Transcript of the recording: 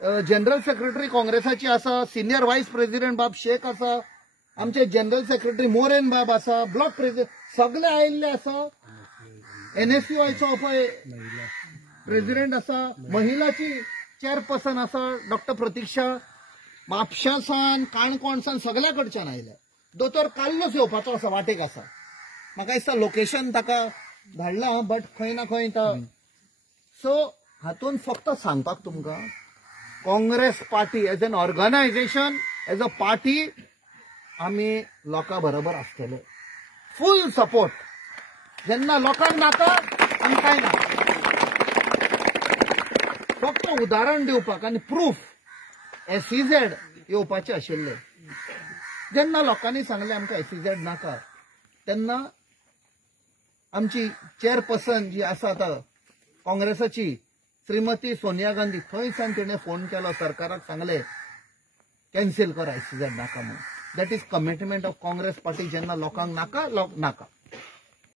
General secretary काँग्रेसाची आसा, senior vice president बाब शेख आसा, आमचे जनरल सेक्रेटरी मोरेन बाब आसा, ब्लॉक प्रेसिडेंट सगळे आयिल्ले आसा. NSUIचो पळय प्रेसिडेंट आसा, महिलाची चेअरपर्सन आसा डॉक्टर प्रतीक्षा, म्हापशासान काणकोणसान सगळ्या कडच्यान आयल्या. दोतोर काल्लोच येवपाचो आसा, वाटेक आसा. म्हाका दिसता लोकेशन ताका धाडलां, बट खंय ना खंय सो हातून फक्त सांगपाक तुमकां Congress party as an organisation, as a party आमी लोकां बरोबर आसतले. Full support. जेन्ना लोकांक नाका आमी कांय ना. फक्त उदाहरण दिवपाक आनी प्रूफ SEZ येवपाचे आशिल्ले. जेन्ना लोकांनी सांगले आमकां SEZ नाका, तेन्ना आमची चेअरपर्सन जी आसा आतां काँग्रेसाची श्रीमती सोनिया गांधी, थंयसान तिणें फोन केलो, सरकाराक सांगले कॅन्सील करा, SEZ नाका म्हणून. That is commitment of Congress party. जेन्ना लोकांक नाका, नाका.